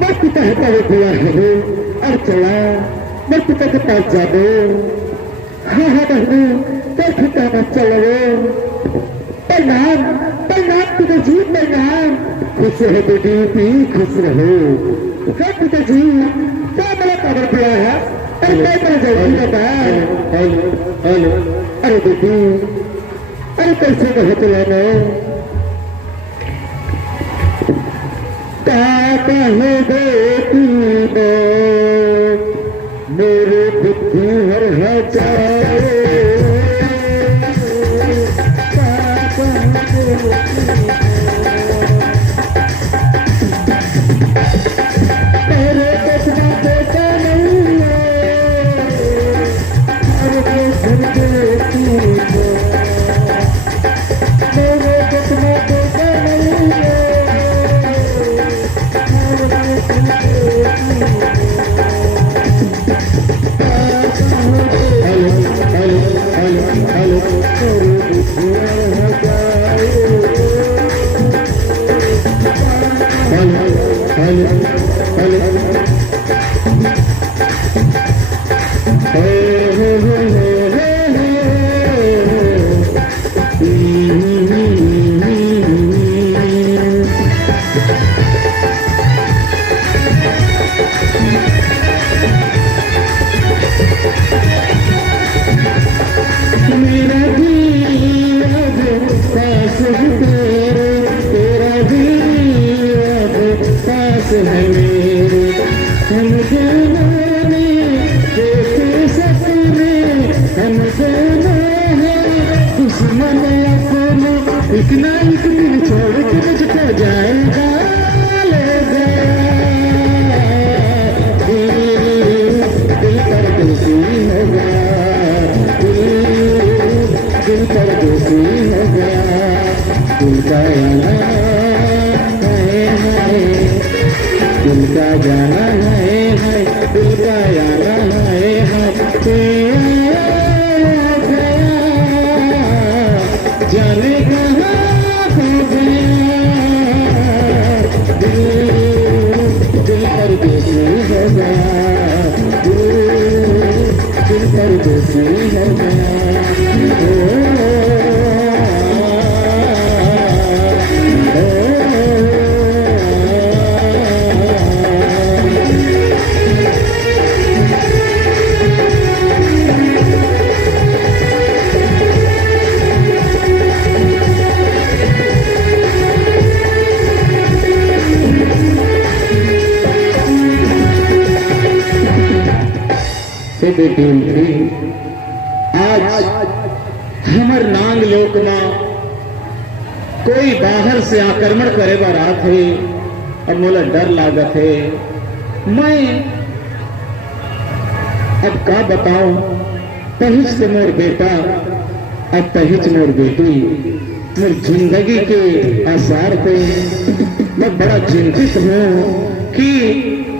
Mesti tak tahu keluar hari, arcela, mesti tak tahu jadu, haha dahulu, tak kita macam lalu, benar, benar kita jiwa benar, खुश है बेटी खुश रहो सब पिताजी क्या मेरा कदर किया है अरे क्या कर जल्दी बता हेलो अरे बेटी अरे कैसे कहे चलाना कहे बेटी मेरे बुद्धि हर है चाहे इतना एक दिन छोड़ के मुझको जाएगा दिल पर दोषी होगा दिल पर दोषी होगा दिल का आना है दिल का जाना है दिल का आना है जाने कहाँ खो गया दिल पर दोषी हो गया दिल पर दोषी हो गया आज हमर नांग लोक में कोई बाहर से आक्रमण करे बारात है और मोला डर लागत है मैं अब का बताऊं पहिच से मोर बेटा अब पहिच मोर बेटी मोर जिंदगी के आसार पे मैं बड़ा चिंतित हूँ कि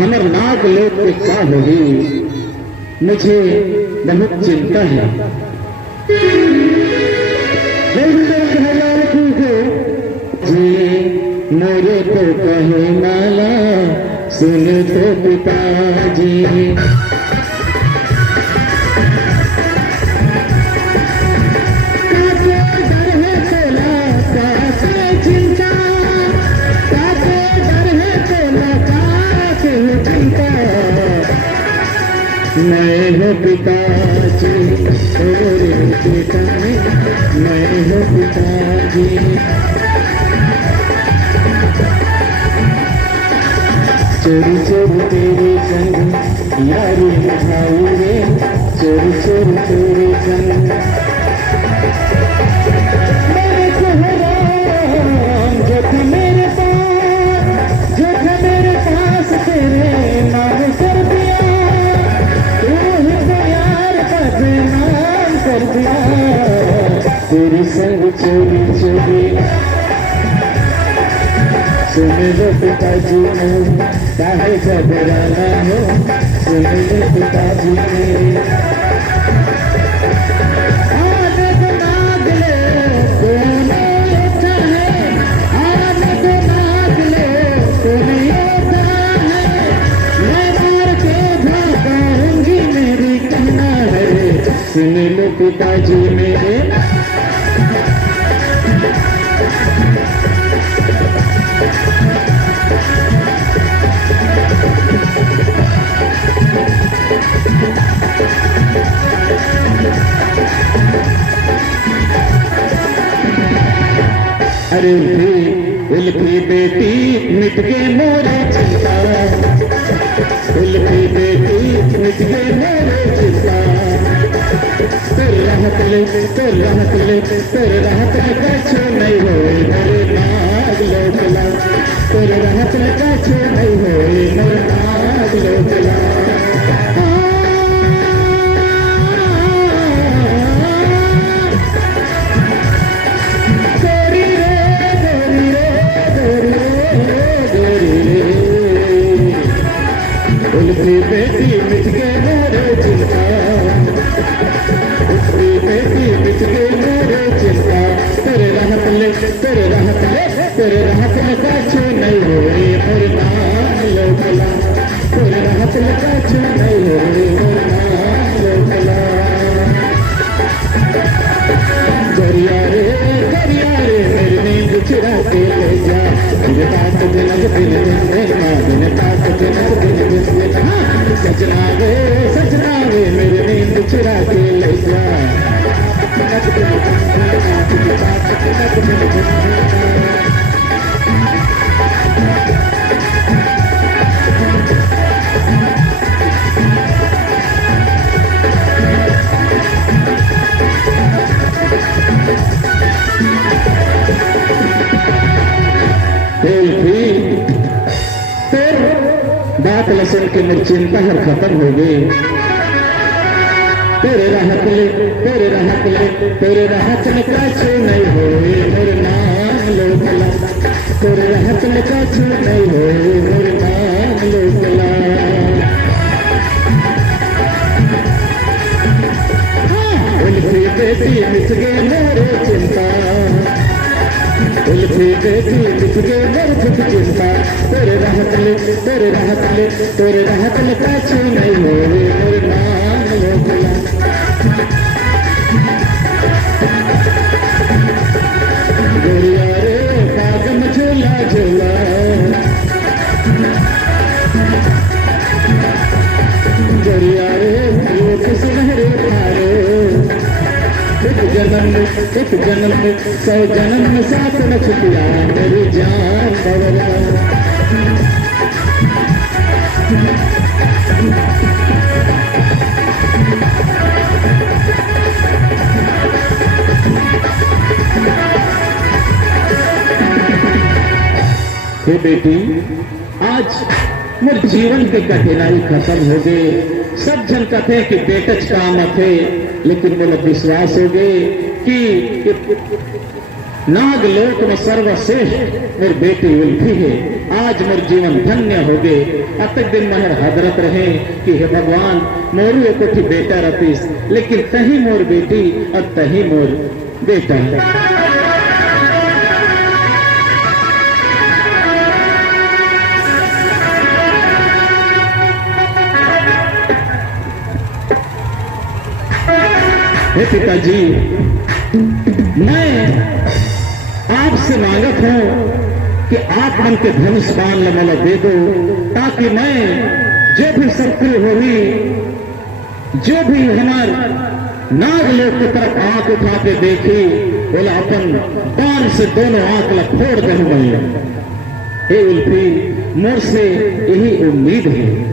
हमर नाग लोक पे क्या होगी मुझे बहुत चिंता है जी मेरे को कहे माला सुन तो पिताजी चिंता डर है मैं हूँ पिताजी तेरे पिता, मैं हूँ पिताजी। चोरी चोरी तेरे संग यारी निभाऊंगे, चोरी चोरी तेरे संग। मैंने कोहराम जो था मेरे पास, जो था मेरे पास तेरे नाम कर दिया, तू ही तो यार बदनाम कर दिया। तेरे संग चोरी चोरी सुन लो पिताजी ने चाहे घबराना हो, सुन लो पिताजी ने। आने को नाग ले तूने चाहे, आने को नाग ले तूने चाहे, मैं मार के भागाऊंगी मेरी कहना है, सुन लो पिताजी मेरे। अरे उल्फी बेटी मिट गए मोरे चिंता, उल्फी बेटी मिट गए मोरे चिंता। तेरे राहत ले, तेरे राहत ले, तेरे राहत ले कछु नहीं होए मेरे नाग लोकला, तेरे राहत ले कछु नहीं होए मेरे नाग लोकला। उल्फी बेटी मिट गए मेरे चिंता, उल्फी बेटी मिट गए मेरे चिंता। तेरे राहत ले, तेरे राहत ले, तेरे राहत ले कछु नहीं होए मेरे नाम लोकला, तेरे राहत ले कछु नहीं होए मेरे नाम लोकला। दरिया रे मेरी नींद चुरा के ले जा, मेरे पास दिन दिन दिन दिन पास दिन सजना वे मेरी नींद चुरा के ले जा। बात लसन के मेरी चिंता हर खत्म हो गई। तेरे राहत ले, तेरे राहत ले, तेरे राहत में कछु नहीं होए मेरे नाम लोकला, तेरे राहत में कछु नहीं होए मेरे नाम लोकला। उल्फी बेटी मिट गए मेरे चिंता, उल्फी बेटी मिट गए मेरे चिंता। तेरे राहत ले, तेरे राहत ले, तेरे राहत ले कछु नहीं होए मेरे नाम लोकला। गोरिया रे कागम झूला झूला, गोरिया रे लोक सुनहरे थारे, एक जन्म में 100 जन्म में साथ न छुटिया मेरी जान बवरा। हे बेटी, आज मोर जीवन के कठिनाई खत्म हो गए। सब जन कहते कि बेटच काम थे, लेकिन मोला विश्वास हो गए कि नाग लोक में सर्वश्रेष्ठ मेरी बेटी उल्फी है। आज मोर जीवन धन्य हो गए। अब तक दिन महर हजरत रहे कि हे भगवान मोरू एक कोठी बेटा रतीस, लेकिन तही मोर बेटी और तही मोर बेटा। हे पिताजी, मैं आपसे मांगत हूं कि आप मन के धनुष बाण मला दे दो, ताकि मैं जो भी शत्रु होगी जो भी हमार नागलोक की तरफ आंख उठा के देखी बोला अपन बाण से दोनों आंख फोड़ दे। हे उल्फी मोर से यही उम्मीद है।